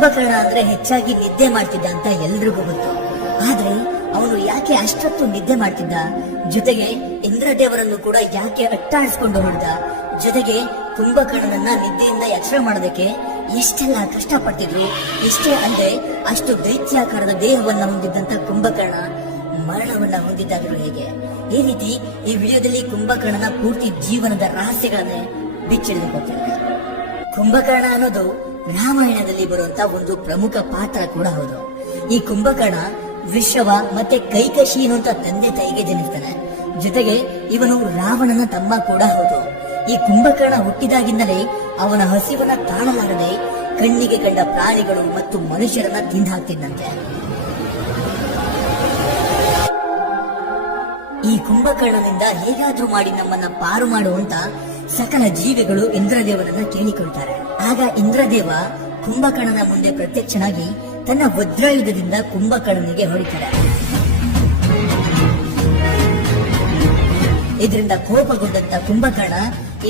ಕುಂಭಕರ್ಣ ಅಂದ್ರೆ ಹೆಚ್ಚಾಗಿ ನಿದ್ದೆ ಮಾಡ್ತಿದ್ದ ಅಂತ ಎಲ್ರಿಗೂ ಗೊತ್ತು. ಆದ್ರೆ ಅವನು ಯಾಕೆ ಅಷ್ಟೊತ್ತು ನಿದ್ದೆ ಮಾಡ್ತಿದ್ದ, ಜೊತೆಗೆ ಇಂದ್ರದೇವರನ್ನು ಕೂಡ ಯಾಕೆ ಅಟ್ಟಾಡಿಸ್ಕೊಂಡು ಹೊಡೆದ, ಜೊತೆಗೆ ಕುಂಭಕರ್ಣನನ್ನ ನಿದ್ದೆಯಿಂದ ಎಚ್ಚರ ಮಾಡೋದಕ್ಕೆ ಎಷ್ಟೆಲ್ಲ ಕಷ್ಟಪಡ್ತಿದ್ರು. ಇಷ್ಟೇ ಅಲ್ಲದೆ ಅಷ್ಟು ದೈತ್ಯಾಕಾರದ ದೇಹವನ್ನ ಹೊಂದಿದ್ದಂತ ಕುಂಭಕರ್ಣ ಮರಣವನ್ನ ಹೊಂದಿದ್ದಾಗಲೂ ಹೇಗೆ? ಈ ರೀತಿ ಈ ವಿಡಿಯೋದಲ್ಲಿ ಕುಂಭಕರ್ಣನ ಪೂರ್ತಿ ಜೀವನದ ರಹಸ್ಯಗಳನ್ನೇ ಬಿಚ್ಚಿಡಿದುಕೊಳ್ತೇನೆ. ಕುಂಭಕರ್ಣ ಅನ್ನೋದು ರಾಮಾಯಣದಲ್ಲಿ ಬರುವಂತ ಒಂದು ಪ್ರಮುಖ ಪಾತ್ರ ಕೂಡ ಹೌದು. ಈ ಕುಂಭಕರ್ಣ ವಿಶ್ರವ ಮತ್ತೆ ಕೈಕಶಿ ಎನ್ನುವಂತ ತಂದೆ ತಾಯಿಗೆ ಜನಿಸ್ತಾನೆ. ಜೊತೆಗೆ ಇವನು ರಾವಣನ ತಮ್ಮ ಕೂಡ ಹೌದು. ಈ ಕುಂಭಕರ್ಣ ಹುಟ್ಟಿದಾಗಿಂದಲೇ ಅವನ ಹಸಿವನ್ನ ತಾಳಲಾರದೆ ಕಣ್ಣಿಗೆ ಕಂಡ ಪ್ರಾಣಿಗಳು ಮತ್ತು ಮನುಷ್ಯರನ್ನ ತಿಂದು ಹಾಕ್ತಿದ್ದಂತೆ. ಈ ಕುಂಭಕರ್ಣನಿಂದ ಹೇಗಾದ್ರೂ ಮಾಡಿ ನಮ್ಮನ್ನ ಪಾರು ಮಾಡುವಂತ ಸಕಲ ಜೀವಿಗಳು ಇಂದ್ರದೇವನನ್ನ ಕೇಳಿಕೊಳ್ತಾರೆ. ಆಗ ಇಂದ್ರದೇವ ಕುಂಭಕರ್ಣನ ಮುಂದೆ ಪ್ರತ್ಯಕ್ಷನಾಗಿ ತನ್ನ ವಜ್ರಾಯುಧದಿಂದ ಕುಂಭಕರ್ಣನಿಗೆ ಹೊಡಿತಾರೆ. ಇದರಿಂದ ಕೋಪಗೊಂಡಂತ ಕುಂಭಕರ್ಣ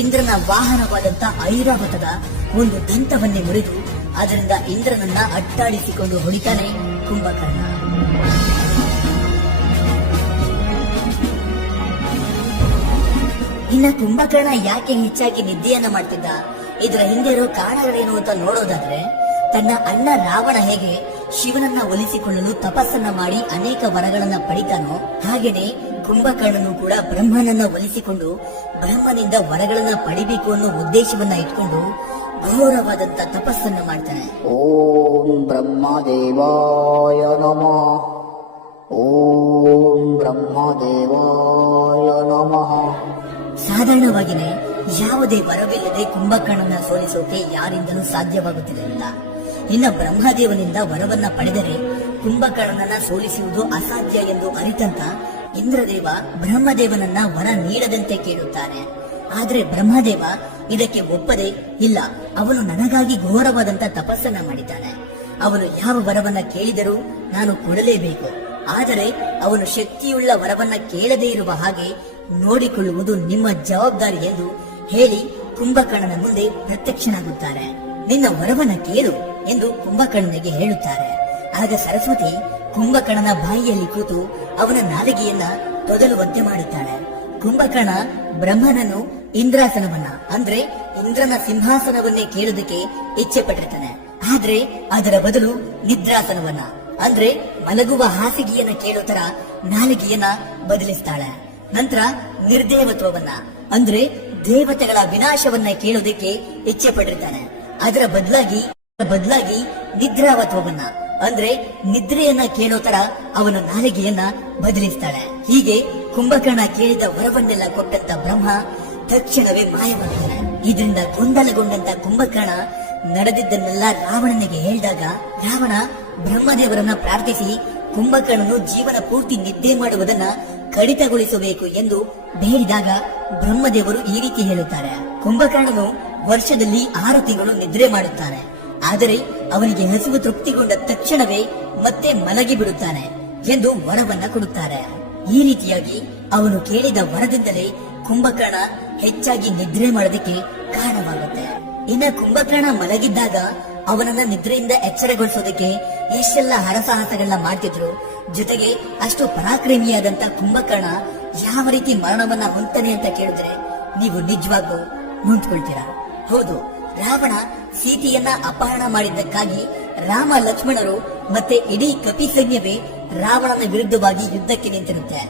ಇಂದ್ರನ ವಾಹನವಾದಂತ ಐರಾವತದ ಒಂದು ದಂತವನ್ನೇ ಮುರಿದು ಅದರಿಂದ ಇಂದ್ರನನ್ನ ಅಟ್ಟಾಡಿಸಿಕೊಂಡು ಹೊಡಿತಾನೆ ಕುಂಭಕರ್ಣ. ಇನ್ನ ಕುಂಭಕರ್ಣ ಯಾಕೆ ಹೆಚ್ಚಾಗಿ ನಿದ್ದೆಯನ್ನ ಮಾಡ್ತಿದ್ದ, ಇದರ ಹಿಂದೆ ಇರೋ ಕಾರಣಗಳೇನು ಅಂತ ನೋಡೋದಾದ್ರೆ, ತನ್ನ ಅಣ್ಣ ರಾವಣ ಹೇಗೆ ಶಿವನನ್ನ ಒಲಿಸಿಕೊಳ್ಳಲು ತಪಸ್ಸನ್ನ ಮಾಡಿ ಅನೇಕ ವರಗಳನ್ನ ಪಡಿತಾನೋ, ಹಾಗೇನೆ ಕುಂಭಕರ್ಣನು ಕೂಡ ಬ್ರಹ್ಮನನ್ನ ಒಲಿಸಿಕೊಂಡು ಬ್ರಹ್ಮನಿಂದ ವರಗಳನ್ನ ಪಡಿಬೇಕು ಅನ್ನೋ ಉದ್ದೇಶವನ್ನ ಇಟ್ಕೊಂಡು ಘೋರವಾದಂತ ತಪಸ್ಸನ್ನ ಮಾಡ್ತಾನೆ. ಓಂ ಬ್ರಹ್ಮದೇವಾಯ ನಮಃ. ಓಂ ಬ್ರಹ್ಮದೇವಾಯ ನಮಃ. ಸಾಧಾರಣವಾಗಿನೇ ಯಾವುದೇ ವರವಿಲ್ಲದೆ ಕುಂಭಕರ್ಣನ ಸೋಲಿಸೋಕೆ ಯಾರಿಂದಲೂ ಸಾಧ್ಯವಾಗುತ್ತಿರಲಿಲ್ಲ. ಇನ್ನ ಬ್ರಹ್ಮದೇವನಿಂದ ವರವನ್ನ ಪಡೆದರೆ ಕುಂಭಕರ್ಣನನ್ನ ಸೋಲಿಸುವುದು ಅಸಾಧ್ಯ ಎಂದು ಅರಿತಂತ ಇಂದ್ರದೇವ ಬ್ರಹ್ಮದೇವನನ್ನ ವರ ನೀಡದಂತೆ ಕೇಳುತ್ತಾನೆ. ಆದ್ರೆ ಬ್ರಹ್ಮದೇವ ಇದಕ್ಕೆ ಒಪ್ಪದೆ, ಇಲ್ಲ, ಅವನು ನನಗಾಗಿ ಘೋರವಾದಂತ ತಪಸ್ಸನ್ನ ಮಾಡಿದ್ದಾನೆ, ಅವನು ಯಾವ ವರವನ್ನ ಕೇಳಿದರೂ ನಾನು ಕೊಡಲೇಬೇಕು, ಆದರೆ ಅವನು ಶಕ್ತಿಯುಳ್ಳ ವರವನ್ನ ಕೇಳದೇ ಇರುವ ಹಾಗೆ ನೋಡಿಕೊಳ್ಳುವುದು ನಿಮ್ಮ ಜವಾಬ್ದಾರಿ ಎಂದು ಹೇಳಿ ಕುಂಭಕರ್ಣನ ಮುಂದೆ ಪ್ರತ್ಯಕ್ಷನಾಗುತ್ತಾರೆ. ನಿನ್ನ ವರವನ್ನ ಕೇಳು ಎಂದು ಕುಂಭಕರ್ಣನಿಗೆ ಹೇಳುತ್ತಾರೆ. ಆಗ ಸರಸ್ವತಿ ಕುಂಭಕರ್ಣನ ಬಾಯಿಯಲ್ಲಿ ಕೂತು ಅವನ ನಾಲಿಗೆಯನ್ನ ತೊದಲುವಂತೆ ಮಾಡುತ್ತಾಳೆ. ಕುಂಭಕರ್ಣ ಬ್ರಹ್ಮನನ್ನು ಇಂದ್ರಾಸನವನ್ನ ಅಂದ್ರೆ ಇಂದ್ರನ ಸಿಂಹಾಸನವನ್ನೇ ಕೇಳುವುದಕ್ಕೆ ಇಚ್ಛೆ ಪಟ್ಟಿರ್ತಾನೆ. ಆದ್ರೆ ಅದರ ಬದಲು ನಿದ್ರಾಸನವನ್ನ ಅಂದ್ರೆ ಮಲಗುವ ಹಾಸಿಗೆಯನ್ನ ಕೇಳೋ ತರ ನಾಲಿಗೆಯನ್ನ ಬದಲಿಸ್ತಾಳೆ. ನಂತರ ನಿರ್ದೇವತ್ವವನ್ನ ಅಂದ್ರೆ ದೇವತೆಗಳ ವಿನಾಶವನ್ನ ಕೇಳೋದಕ್ಕೆ ಇಚ್ಛೆ ಪಟ್ಟಿರ್ತಾನೆ. ಅದರ ಬದಲಾಗಿ ನಿದ್ರಾವತ್ವವನ್ನ ಅಂದ್ರೆ ನಿದ್ರೆಯನ್ನ ಕೇಳೋ ತರ ಅವನ ನಾಲಿಗೆಯನ್ನ ಬದಲಿಸ್ತಾಳೆ. ಹೀಗೆ ಕುಂಭಕರ್ಣ ಕೇಳಿದ ವರವನ್ನೆಲ್ಲ ಕೊಟ್ಟಂತ ಬ್ರಹ್ಮ ತಕ್ಷಣವೇ ಮಾಯವಾಗ್ತಾನೆ. ಇದರಿಂದ ಗೊಂದಲಗೊಂಡಂತ ಕುಂಭಕರ್ಣ ನಡೆದಿದ್ದನ್ನೆಲ್ಲ ರಾವಣನಿಗೆ ಹೇಳಿದಾಗ ರಾವಣ ಬ್ರಹ್ಮದೇವರನ್ನ ಪ್ರಾರ್ಥಿಸಿ ಕುಂಭಕರ್ಣನು ಜೀವನ ಪೂರ್ತಿ ನಿದ್ದೆ ಮಾಡುವುದನ್ನ ಕಡಿತಗೊಳಿಸಬೇಕು ಎಂದು ಬೇಡಿದಾಗ ಬ್ರಹ್ಮದೇವರು ಈ ರೀತಿ ಹೇಳುತ್ತಾರೆ. ಕುಂಭಕರ್ಣನು ವರ್ಷದಲ್ಲಿ 6 ತಿಂಗಳು ನಿದ್ರೆ ಮಾಡುತ್ತಾನೆ, ಆದರೆ ಅವನಿಗೆ ಹಸಿವು ತೃಪ್ತಿಗೊಂಡ ತಕ್ಷಣವೇ ಮತ್ತೆ ಮಲಗಿ ಬಿಡುತ್ತಾನೆ ಎಂದು ವರವನ್ನ ಕೊಡುತ್ತಾರೆ. ಈ ರೀತಿಯಾಗಿ ಅವನು ಕೇಳಿದ ವರದಿಂದಲೇ ಕುಂಭಕರ್ಣ ಹೆಚ್ಚಾಗಿ ನಿದ್ರೆ ಮಾಡೋದಕ್ಕೆ ಕಾರಣವಾಗುತ್ತೆ. ಇನ್ನ ಕುಂಭಕರ್ಣ ಮಲಗಿದ್ದಾಗ ಅವನನ್ನ ನಿದ್ರೆಯಿಂದ ಎಚ್ಚರಗೊಳಿಸೋದಕ್ಕೆ ಎಷ್ಟೆಲ್ಲ ಹರಸಾಹಸಗಳನ್ನ ಮಾಡ್ತಿದ್ರು. ಜೊತೆಗೆ ಅಷ್ಟು ಪರಾಕ್ರಮಿಯಾದಂತ ಕುಂಭಕರ್ಣ ಯಾವ ರೀತಿ ಮರಣವನ್ನ ಹೊಂತಾನೆ ಅಂತ ಕೇಳಿದ್ರೆ ನೀವು ನಿಜವಾಗ್ಲೂ ಮುಂದ್ಕೊಳ್ತೀರಾ. ಹೌದು, ರಾವಣ ಸೀತೆಯನ್ನ ಅಪಹರಣ ಮಾಡಿದ್ದಕ್ಕಾಗಿ ರಾಮ, ಲಕ್ಷ್ಮಣರು ಮತ್ತೆ ಇಡೀ ಕಪಿ ಸೈನ್ಯವೇ ರಾವಣನ ವಿರುದ್ಧವಾಗಿ ಯುದ್ಧಕ್ಕೆ ನಿಂತಿರುತ್ತೆ.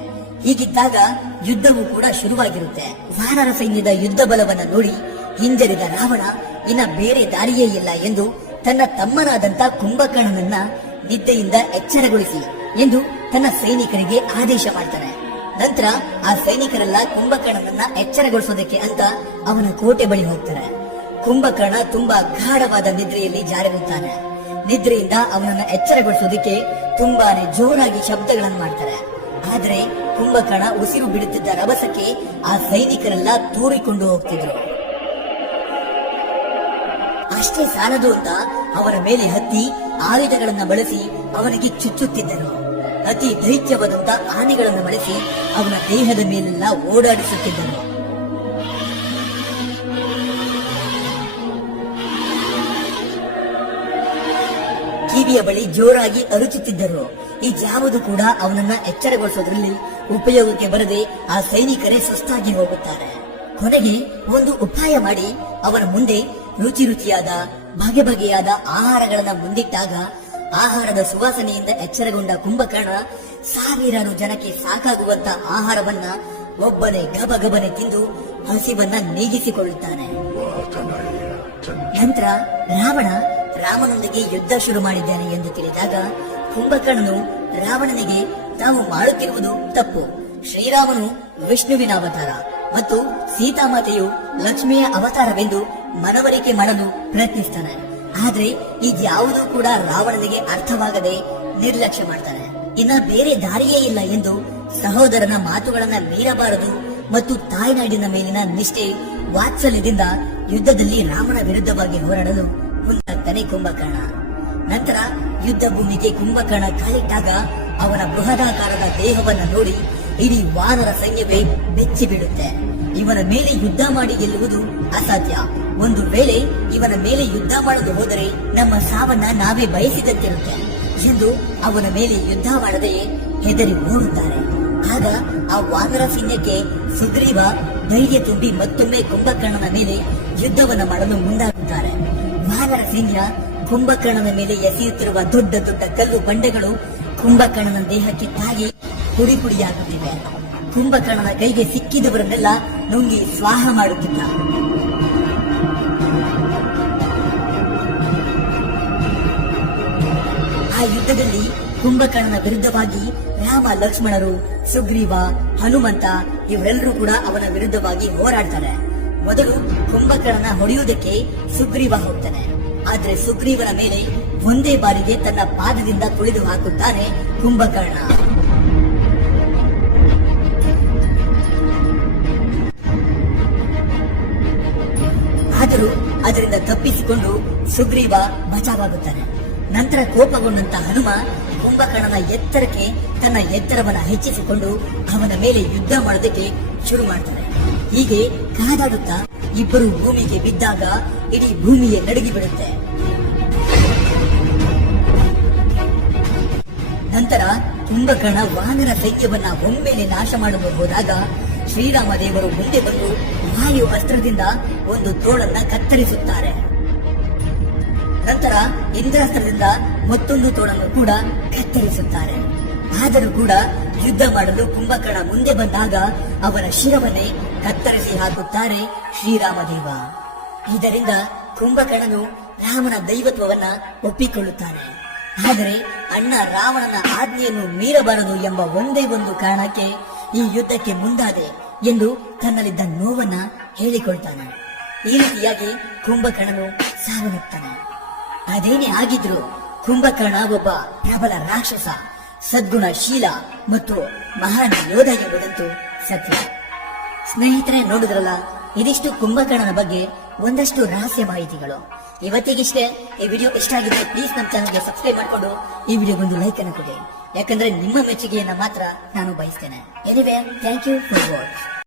ಹೀಗಿದ್ದಾಗ ಯುದ್ಧವೂ ಕೂಡ ಶುರುವಾಗಿರುತ್ತೆ. ವಾನರ ಸೈನ್ಯದ ಯುದ್ಧ ಬಲವನ್ನ ನೋಡಿ ಹಿಂಜರಿದ ರಾವಣ ಇನ್ನ ಬೇರೆ ದಾರಿಯೇ ಇಲ್ಲ ಎಂದು ತನ್ನ ತಮ್ಮನಾದಂತ ಕುಂಭಕರ್ಣನನ್ನ ನಿದ್ದೆಯಿಂದ ಎಚ್ಚರಗೊಳಿಸಿ ಎಂದು ತನ್ನ ಸೈನಿಕರಿಗೆ ಆದೇಶ ಮಾಡ್ತಾನೆ. ನಂತರ ಆ ಸೈನಿಕರೆಲ್ಲ ಕುಂಭಕರ್ಣನನ್ನ ಎಚ್ಚರಗೊಳಿಸೋದಕ್ಕೆ ಅಂತ ಅವನ ಕೋಟೆ ಬಳಿ ಹೋಗ್ತಾರೆ. ಕುಂಭಕರ್ಣ ತುಂಬಾ ಗಾಢವಾದ ನಿದ್ರೆಯಲ್ಲಿ ಜಾರಿರುತ್ತಾನೆ. ನಿದ್ರೆಯಿಂದ ಅವನನ್ನ ಎಚ್ಚರಗೊಳಿಸೋದಕ್ಕೆ ತುಂಬಾನೇ ಜೋರಾಗಿ ಶಬ್ದಗಳನ್ನು ಮಾಡ್ತಾರೆ. ಆದ್ರೆ ಕುಂಭಕರ್ಣ ಉಸಿರು ಬಿಡುತ್ತಿದ್ದ ರಭಸಕ್ಕೆ ಆ ಸೈನಿಕರೆಲ್ಲ ತೂರಿಕೊಂಡು ಹೋಗ್ತಿದ್ರು. ಅಷ್ಟೇ ಸಾಲದು ಅಂತ ಅವರ ಮೇಲೆ ಹತ್ತಿ ಆಯುಧಗಳನ್ನ ಬಳಸಿ ಅವನಿಗೆ ಚುಚ್ಚುತ್ತಿದ್ದರು. ಅತಿ ದೈತ್ಯವಾದಂತ ಆನೆಗಳನ್ನು ಬಳಸಿ ಅವನ ದೇಹದ ಮೇಲೆಲ್ಲ ಓಡಾಡಿಸುತ್ತಿದ್ದರು. ಕಿವಿಯ ಬಳಿ ಜೋರಾಗಿ ಅರುಚುತ್ತಿದ್ದರು. ಇದ್ಯಾವುದು ಕೂಡ ಅವನನ್ನ ಎಚ್ಚರಗೊಳಿಸೋದ್ರಲ್ಲಿ ಉಪಯೋಗಕ್ಕೆ ಬರದೆ ಆ ಸೈನಿಕರೇ ಸುಸ್ತಾಗಿ ಹೋಗುತ್ತಾರೆ. ಕೊನೆಗೆ ಒಂದು ಉಪಾಯ ಮಾಡಿ ಅವರ ಮುಂದೆ ರುಚಿ ರುಚಿಯಾದ ಬಗೆ ಬಗೆಯಾದ ಆಹಾರಗಳನ್ನ ಮುಂದಿಟ್ಟಾಗ ಆಹಾರದ ಸುವಾಸನೆಯಿಂದ ಎಚ್ಚರಗೊಂಡ ಕುಂಭಕರ್ಣ ಸಾವಿರಾರು ಜನಕ್ಕೆ ಸಾಕಾಗುವಂತ ಆಹಾರವನ್ನ ಒಬ್ಬನೇ ಗಬಗಬನೆ ತಿಂದು ಹಸಿವನ್ನ ನೀಗಿಸಿಕೊಳ್ಳುತ್ತಾನೆ. ನಂತರ ರಾವಣ ರಾಮನೊಂದಿಗೆ ಯುದ್ಧ ಶುರು ಮಾಡಿದ್ದಾನೆ ಎಂದು ತಿಳಿದಾಗ ಕುಂಭಕರ್ಣನು ರಾವಣನಿಗೆ ತಾವು ಮಾಡುತ್ತಿರುವುದು ತಪ್ಪು, ಶ್ರೀರಾಮನು ವಿಷ್ಣುವಿನ ಅವತಾರ ಮತ್ತು ಸೀತಾಮಾತೆಯು ಲಕ್ಷ್ಮಿಯ ಅವತಾರವೆಂದು ಮನವರಿಕೆ ಮಾಡಲು ಪ್ರಯತ್ನಿಸ್ತಾನೆ. ಆದ್ರೆ ಇದ್ಯಾವುದೂ ಕೂಡ ರಾವಣನಿಗೆ ಅರ್ಥವಾಗದೆ ನಿರ್ಲಕ್ಷ್ಯ ಮಾಡ್ತಾನೆ. ಇನ್ನ ಬೇರೆ ದಾರಿಯೇ ಇಲ್ಲ ಎಂದು ಸಹೋದರನ ಮಾತುಗಳನ್ನ ಮೀರಬಾರದು ಮತ್ತು ತಾಯ್ನಾಡಿನ ಮೇಲಿನ ನಿಷ್ಠೆ ವಾತ್ಸಲ್ಯದಿಂದ ಯುದ್ಧದಲ್ಲಿ ರಾಮನ ವಿರುದ್ಧವಾಗಿ ಹೋರಾಡಲು ಮುಂದಾಗ್ತಾನೆ ಕುಂಭಕರ್ಣ. ನಂತರ ಯುದ್ಧ ಭೂಮಿಗೆ ಕುಂಭಕರ್ಣ ಕಾಲಿಟ್ಟಾಗ ಅವನ ಬೃಹದಾಕಾರದ ದೇಹವನ್ನ ನೋಡಿ ಇಡೀ ವಾನರ ಸೈನ್ಯವೇ ಬೆಚ್ಚಿ ಬಿಡುತ್ತೆ. ಇವನ ಮೇಲೆ ಯುದ್ಧ ಮಾಡಿ ಗೆಲ್ಲುವುದು ಅಸಾಧ್ಯ. ಒಂದು ವೇಳೆ ಇವನ ಮೇಲೆ ಯುದ್ಧ ಮಾಡಲು ಹೋದರೆ ನಮ್ಮ ಸಾವನ್ನ ನಾವೇ ಬಯಸಿದಂತಿರುತ್ತೆ ಎಂದು ಅವನ ಮೇಲೆ ಯುದ್ಧ ಮಾಡದೆಯೇ ಹೆದರಿ ಓಡುತ್ತಾರೆ. ಆಗ ಆ ವಾನರ ಸೈನ್ಯಕ್ಕೆ ಸುಗ್ರೀವ ಧೈರ್ಯ ತುಂಬಿ ಮತ್ತೊಮ್ಮೆ ಕುಂಭಕರ್ಣನ ಮೇಲೆ ಯುದ್ಧವನ್ನ ಮಾಡಲು ಮುಂದಾಗುತ್ತಾರೆ. ವಾನರ ಸೈನ್ಯ ಕುಂಭಕರ್ಣನ ಮೇಲೆ ಎಸೆಯುತ್ತಿರುವ ದೊಡ್ಡ ದೊಡ್ಡ ಕಲ್ಲು ಬಂಡೆಗಳು ಕುಂಭಕರ್ಣನ ದೇಹಕ್ಕೆ ತಾಗಿ ಪುಡಿ ಪುಡಿಯಾಗುತ್ತಿವೆ. ಕುಂಭಕರ್ಣನ ಕೈಗೆ ಸಿಕ್ಕಿದವರನ್ನೆಲ್ಲ ನುಂಗಿ ಸ್ವಾಹ ಮಾಡುತ್ತಿದ್ದ. ಆ ಯುದ್ಧದಲ್ಲಿ ಕುಂಭಕರ್ಣನ ವಿರುದ್ಧವಾಗಿ ರಾಮ, ಲಕ್ಷ್ಮಣರು, ಸುಗ್ರೀವ, ಹನುಮಂತ ಇವರೆಲ್ಲರೂ ಕೂಡ ಅವನ ವಿರುದ್ಧವಾಗಿ ಹೋರಾಡ್ತಾರೆ. ಮೊದಲು ಕುಂಭಕರ್ಣನ ಹೊಡೆಯುವುದಕ್ಕೆ ಸುಗ್ರೀವ ಹೋಗ್ತಾನೆ. ಆದ್ರೆ ಸುಗ್ರೀವನ ಮೇಲೆ ಒಂದೇ ಬಾರಿಗೆ ತನ್ನ ಪಾದದಿಂದ ತುಳಿದು ಹಾಕುತ್ತಾನೆ ಕುಂಭಕರ್ಣ. ಆದರೂ ಅದರಿಂದ ತಪ್ಪಿಸಿಕೊಂಡು ಸುಗ್ರೀವ ಬಚಾವಾಗುತ್ತಾನೆ. ನಂತರ ಕೋಪಗೊಂಡಂತ ಹನುಮ ಕುಂಭಕರ್ಣನ ಎತ್ತರಕ್ಕೆ ತನ್ನ ಎತ್ತರವನ್ನ ಹೆಚ್ಚಿಸಿಕೊಂಡು ಅವನ ಮೇಲೆ ಯುದ್ಧ ಮಾಡೋದಕ್ಕೆ ಶುರು ಮಾಡ್ತಾನೆ. ಹೀಗೆ ಕಾದಾಡುತ್ತಾ ಇಬ್ಬರು ಭೂಮಿಗೆ ಬಿದ್ದಾಗ ಇಡೀ ಭೂಮಿಯೇ ನಡುಗಿ ಬಿಡುತ್ತೆ. ನಂತರ ಕುಂಭಕರ್ಣ ವಾನರ ಸೈನ್ಯವನ್ನ ಒಮ್ಮೆಲೆ ನಾಶ ಮಾಡಲು ಹೋದಾಗ ಶ್ರೀರಾಮ ದೇವರು ಮುಂದೆ ಬಂದು ವಾಯು ಅಸ್ತ್ರದಿಂದ ಒಂದು ತೋಳನ್ನ ಕತ್ತರಿಸುತ್ತಾರೆ. ನಂತರ ಇಂದ್ರಾಸ್ತ್ರದಿಂದ ಮತ್ತೊಂದು ತೋಳನ್ನು ಕೂಡ ಕತ್ತರಿಸುತ್ತಾರೆ. ಆದರೂ ಕೂಡ ಯುದ್ಧ ಮಾಡಲು ಕುಂಭಕರ್ಣ ಮುಂದೆ ಬಂದಾಗ ಅವನ ಶಿರವನ್ನೇ ಕತ್ತರಿಸಿ ಹಾಕುತ್ತಾರೆ ಶ್ರೀರಾಮದೇವ. ಇದರಿಂದ ಕುಂಭಕರ್ಣನು ರಾಮನ ದೈವತ್ವವನ್ನ ಒಪ್ಪಿಕೊಳ್ಳುತ್ತಾನೆ. ಆದರೆ ಅಣ್ಣ ರಾವಣನ ಆಜ್ಞೆಯನ್ನು ಮೀರಬಾರದು ಎಂಬ ಒಂದೇ ಒಂದು ಕಾರಣಕ್ಕೆ ಈ ಯುದ್ಧಕ್ಕೆ ಮುಂದಾದೆ ಎಂದು ತನ್ನಲ್ಲಿದ್ದ ನೋವನ್ನ ಹೇಳಿಕೊಳ್ತಾನೆ. ಈ ರೀತಿಯಾಗಿ ಕುಂಭಕರ್ಣನು ಸಾವನ್ನಪ್ತಾನೆ. ಅದೇನೇ ಆಗಿದ್ರು ಕುಂಭಕರ್ಣ ಒಬ್ಬ ಪ್ರಬಲ ರಾಕ್ಷಸ, ಸದ್ಗುಣಶೀಲ ಮತ್ತು ಮಹಾನ್ ಯೋಧ ಎಂಬುದಂತೂ ಸತ್ಯ. ಸ್ನೇಹಿತರೆ, ನೋಡಿದ್ರಲ್ಲ, ಇದಿಷ್ಟು ಕುಂಭಕರ್ಣನ ಬಗ್ಗೆ ಒಂದಷ್ಟು ರಹಸ್ಯ ಮಾಹಿತಿಗಳು. ಇವತ್ತಿಗಿಷ್ಟೇ. ಈ ವಿಡಿಯೋ ಇಷ್ಟ ಆಗಿದ್ರೆ ಪ್ಲೀಸ್ ನಮ್ಮ ಚಾನಲ್ಗೆ ಸಬ್ಸ್ಕ್ರೈಬ್ ಮಾಡಿಕೊಂಡು ಈ ವಿಡಿಯೋಗೊಂದು ಲೈಕ್ ಅನ್ನು ಕೊಡಿ. ಯಾಕಂದ್ರೆ ನಿಮ್ಮ ಮೆಚ್ಚುಗೆಯನ್ನ ಮಾತ್ರ ನಾನು ಬಯಸ್ತೇನೆ. Anyway, thank you for watch.